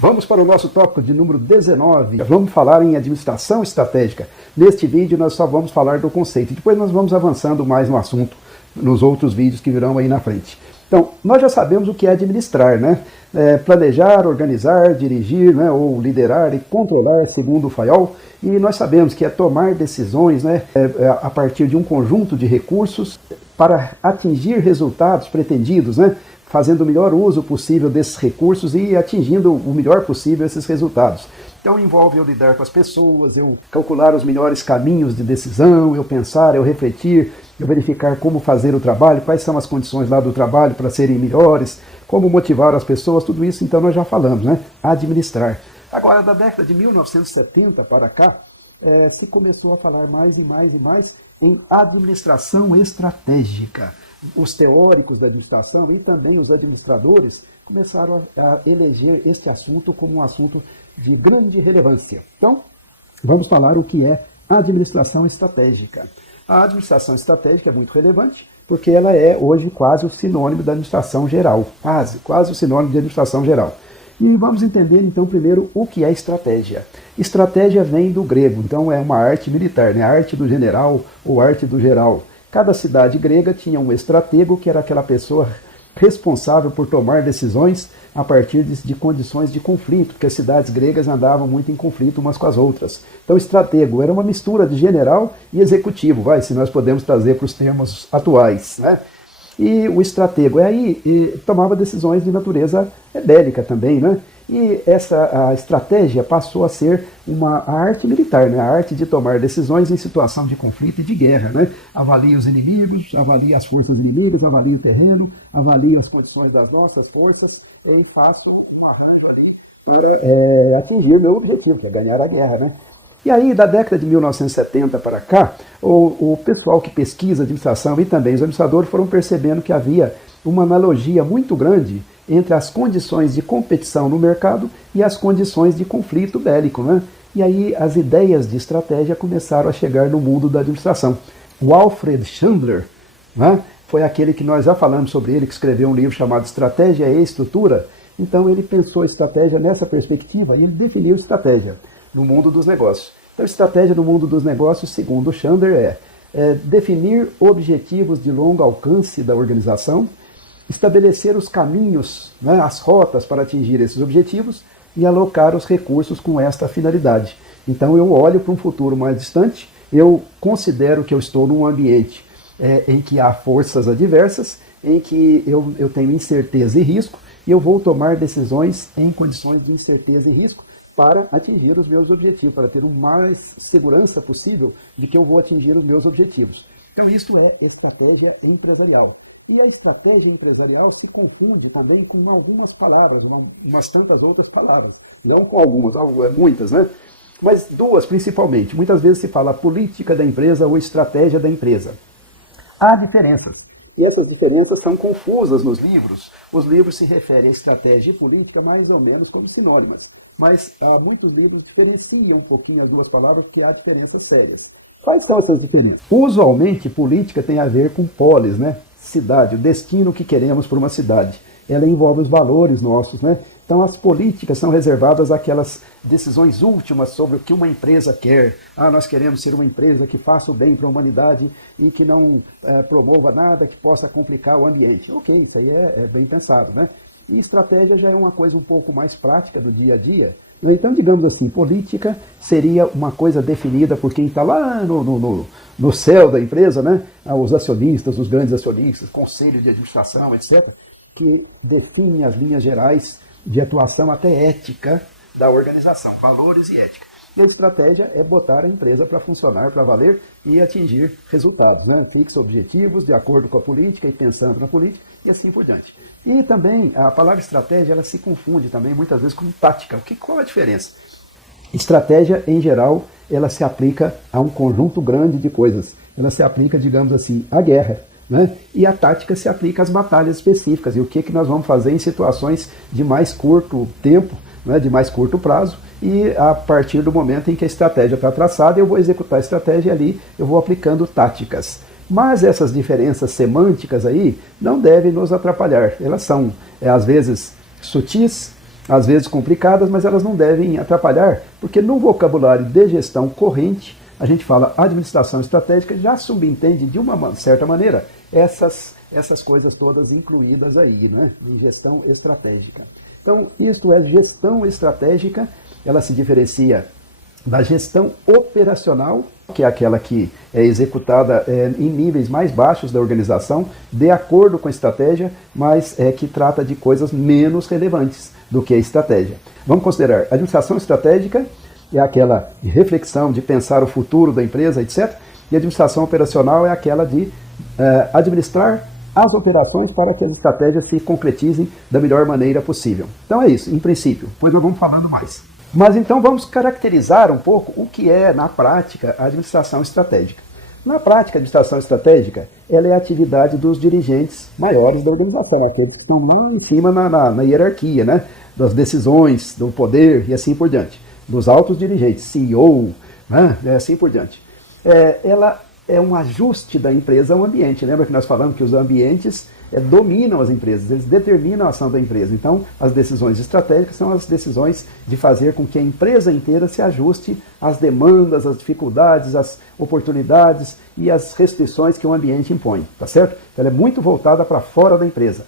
Vamos para o nosso tópico de número 19. Vamos falar em administração estratégica. Neste vídeo nós só vamos falar do conceito. Depois nós vamos avançando mais no assunto nos outros vídeos que virão aí na frente. Então, nós já sabemos o que é administrar, né? Planejar, organizar, dirigir, né? Ou liderar e controlar, segundo o Fayol. E nós sabemos que é tomar decisões, né? A partir de um conjunto de recursos para atingir resultados pretendidos, né? Fazendo o melhor uso possível desses recursos e atingindo o melhor possível esses resultados. Então envolve eu lidar com as pessoas, eu calcular os melhores caminhos de decisão, eu pensar, eu refletir, eu verificar como fazer o trabalho, quais são as condições lá do trabalho para serem melhores, como motivar as pessoas, tudo isso então nós já falamos, né? Administrar. Agora, da década de 1970 para cá, se começou a falar mais e mais e mais em administração estratégica. Os teóricos da administração e também os administradores começaram a eleger este assunto como um assunto de grande relevância. Então, vamos falar o que é administração estratégica. A administração estratégica é muito relevante porque ela é hoje quase o sinônimo da administração geral. Quase o sinônimo de administração geral. E vamos entender então primeiro o que é estratégia. Estratégia vem do grego, então é uma arte militar, né? A arte do general ou arte do geral. Cada cidade grega tinha um estratego, que era aquela pessoa responsável por tomar decisões a partir de condições de conflito, porque as cidades gregas andavam muito em conflito umas com as outras. Então, estratego era uma mistura de general e executivo, se nós podemos trazer para os termos atuais, né? E o estratego tomava decisões de natureza bélica também, né? E a estratégia passou a ser a arte militar, né? A arte de tomar decisões em situação de conflito e de guerra, né? Avalia os inimigos, avalia as forças inimigas, avalia o terreno, avalia as condições das nossas forças e faço um arranjo ali para atingir meu objetivo, que é ganhar a guerra, né? E aí, da década de 1970 para cá, o pessoal que pesquisa administração e também os administradores foram percebendo que havia uma analogia muito grande entre as condições de competição no mercado e as condições de conflito bélico, né? E aí as ideias de estratégia começaram a chegar no mundo da administração. O Alfred Chandler, né, foi aquele que nós já falamos sobre ele, que escreveu um livro chamado Estratégia e Estrutura. Então ele pensou a estratégia nessa perspectiva e ele definiu estratégia no mundo dos negócios. Então, estratégia no mundo dos negócios, segundo Chandler, é definir objetivos de longo alcance da organização, estabelecer os caminhos, né, as rotas para atingir esses objetivos e alocar os recursos com esta finalidade. Então, eu olho para um futuro mais distante, eu considero que eu estou num ambiente em que há forças adversas, em que eu tenho incerteza e risco, e eu vou tomar decisões em condições de incerteza e risco, para atingir os meus objetivos, para ter o mais segurança possível de que eu vou atingir os meus objetivos. Então, isso é estratégia empresarial. E a estratégia empresarial se confunde também com algumas palavras, umas tantas outras palavras. Não com algumas, muitas, né? Mas duas principalmente. Muitas vezes se fala política da empresa ou estratégia da empresa. Há diferenças. E essas diferenças são confusas nos livros. Os livros se referem a estratégia e política mais ou menos como sinônimas. Mas muitos livros diferenciam um pouquinho as duas palavras, porque há diferenças sérias. Quais são essas diferenças? Usualmente, política tem a ver com polis, né? Cidade, o destino que queremos para uma cidade. Ela envolve os valores nossos, né? Então, as políticas são reservadas àquelas decisões últimas sobre o que uma empresa quer. Nós queremos ser uma empresa que faça o bem para a humanidade e que não promova nada que possa complicar o ambiente. Ok, isso aí é bem pensado, né? E estratégia já é uma coisa um pouco mais prática do dia a dia. Então, digamos assim, política seria uma coisa definida por quem está lá no céu da empresa, né? Os acionistas, os grandes acionistas, conselho de administração, etc., que definem as linhas gerais de atuação até ética da organização, valores e ética. E a estratégia é botar a empresa para funcionar, para valer e atingir resultados, né? Fixa objetivos de acordo com a política e pensando na política e assim por diante. E também a palavra estratégia ela se confunde também muitas vezes com tática. Qual é a diferença? Estratégia, em geral, ela se aplica a um conjunto grande de coisas. Ela se aplica, digamos assim, à guerra, né? E a tática se aplica às batalhas específicas e o que nós vamos fazer em situações de mais curto tempo, né? De mais curto prazo. E a partir do momento em que a estratégia está traçada, eu vou executar a estratégia e ali eu vou aplicando táticas. Mas essas diferenças semânticas aí não devem nos atrapalhar. Elas são, às vezes, sutis, às vezes complicadas, mas elas não devem atrapalhar, porque no vocabulário de gestão corrente, a gente fala administração estratégica, já subentende de uma certa maneira essas coisas todas incluídas aí, né, em gestão estratégica. Então, isto é gestão estratégica, ela se diferencia da gestão operacional, que é aquela que é executada em níveis mais baixos da organização, de acordo com a estratégia, mas que trata de coisas menos relevantes do que a estratégia. Vamos considerar a administração estratégica, é aquela de reflexão, de pensar o futuro da empresa, etc. E a administração operacional é aquela de administrar as operações para que as estratégias se concretizem da melhor maneira possível. Então é isso, em princípio. Depois nós vamos falando mais. Mas então vamos caracterizar um pouco o que é, na prática, a administração estratégica. Na prática, a administração estratégica, ela é a atividade dos dirigentes maiores da organização, aqueles que estão lá em cima na hierarquia, né? Das decisões, do poder e assim por diante. Dos altos dirigentes, CEO, né? E assim por diante. Ela é um ajuste da empresa ao ambiente. Lembra que nós falamos que os ambientes dominam as empresas, eles determinam a ação da empresa. Então, as decisões estratégicas são as decisões de fazer com que a empresa inteira se ajuste às demandas, às dificuldades, às oportunidades e às restrições que o ambiente impõe, tá certo? Então, ela é muito voltada para fora da empresa.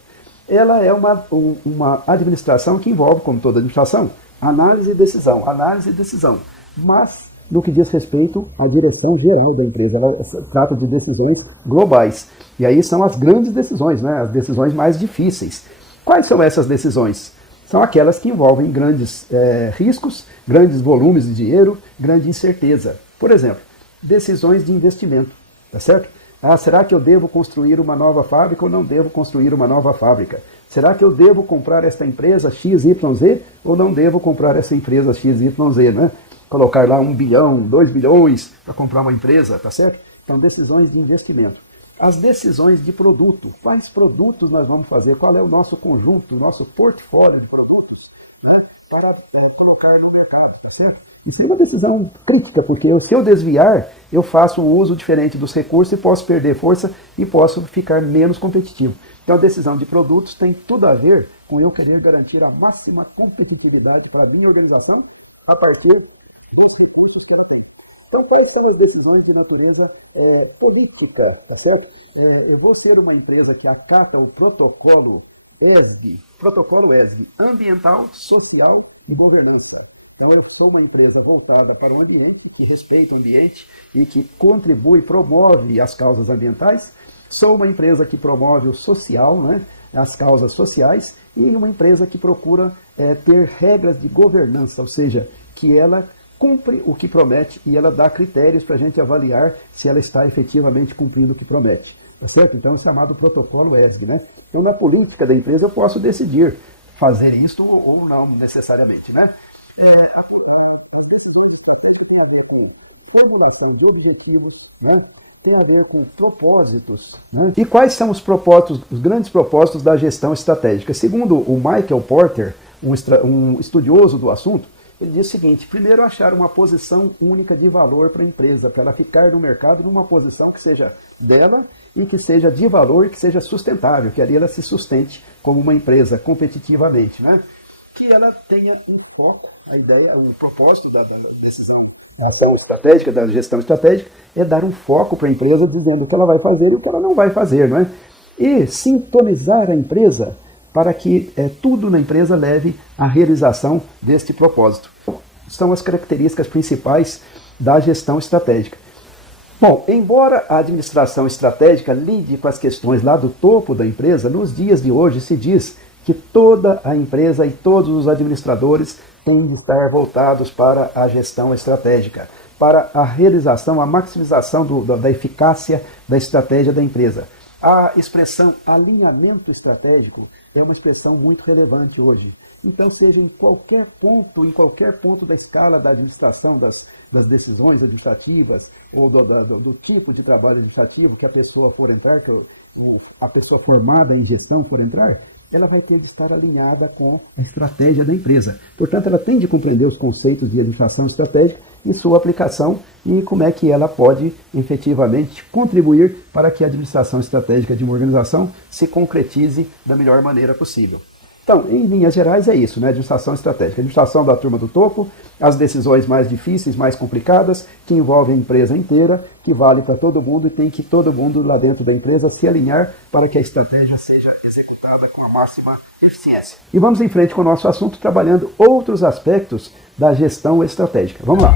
Ela é uma administração que envolve, como toda administração, análise e decisão, mas no que diz respeito à direção geral da empresa. Ela trata de decisões globais. E aí são as grandes decisões, né? As decisões mais difíceis. Quais são essas decisões? São aquelas que envolvem grandes riscos, grandes volumes de dinheiro, grande incerteza. Por exemplo, decisões de investimento, tá certo? Será que eu devo construir uma nova fábrica ou não devo construir uma nova fábrica? Será que eu devo comprar esta empresa XYZ ou não devo comprar essa empresa XYZ, né? Colocar lá 1 bilhão, 2 bilhões para comprar uma empresa, tá certo? Então, decisões de investimento. As decisões de produto. Quais produtos nós vamos fazer? Qual é o nosso conjunto, o nosso portfólio de produtos para colocar no mercado, tá certo? Isso é uma decisão crítica, porque se eu desviar, eu faço um uso diferente dos recursos e posso perder força e posso ficar menos competitivo. Então, a decisão de produtos tem tudo a ver com eu querer garantir a máxima competitividade para a minha organização a partir dos recursos que ela tem. Então, quais são as decisões de natureza política, tá certo? Eu vou ser uma empresa que acata o protocolo ESG, ambiental, social e governança. Então, eu sou uma empresa voltada para o ambiente, que respeita o ambiente e que contribui, promove as causas ambientais. Sou uma empresa que promove o social, né, as causas sociais, e uma empresa que procura ter regras de governança, ou seja, que ela cumpre o que promete e ela dá critérios para a gente avaliar se ela está efetivamente cumprindo o que promete. Tá certo? Então, é chamado protocolo ESG, né? Então, na política da empresa, eu posso decidir fazer isso ou não necessariamente, né? A decisão tem a ver com formulação de objetivos, né? Tem a ver com propósitos, né? E quais são os propósitos, os grandes propósitos da gestão estratégica? Segundo o Michael Porter, um estudioso do assunto, ele diz o seguinte: primeiro, achar uma posição única de valor para a empresa, para ela ficar no mercado numa posição que seja dela e que seja de valor e que seja sustentável, que ali ela se sustente como uma empresa competitivamente, né? Que ela tenha um foco, a ideia, o propósito da ação estratégica, da gestão estratégica, é dar um foco para a empresa, dizendo o que ela vai fazer e o que ela não vai fazer, não é? E sintonizar a empresa para que tudo na empresa leve à realização deste propósito. São as características principais da gestão estratégica. Bom, embora a administração estratégica lide com as questões lá do topo da empresa, nos dias de hoje se diz que toda a empresa e todos os administradores têm de estar voltados para a gestão estratégica, para a realização, a maximização da eficácia da estratégia da empresa. A expressão alinhamento estratégico é uma expressão muito relevante hoje. Então, seja em qualquer ponto da escala da administração, das decisões administrativas, ou do tipo de trabalho administrativo que a pessoa for entrar, que a pessoa formada em gestão for entrar, ela vai ter de estar alinhada com a estratégia da empresa. Portanto, ela tem de compreender os conceitos de administração estratégica e sua aplicação e como é que ela pode efetivamente contribuir para que a administração estratégica de uma organização se concretize da melhor maneira possível. Então, em linhas gerais é isso, né? Administração estratégica. Administração da turma do topo, as decisões mais difíceis, mais complicadas, que envolvem a empresa inteira, que vale para todo mundo e tem que todo mundo lá dentro da empresa se alinhar para que a estratégia seja executada com a máxima eficiência. E vamos em frente com o nosso assunto, trabalhando outros aspectos da gestão estratégica. Vamos lá!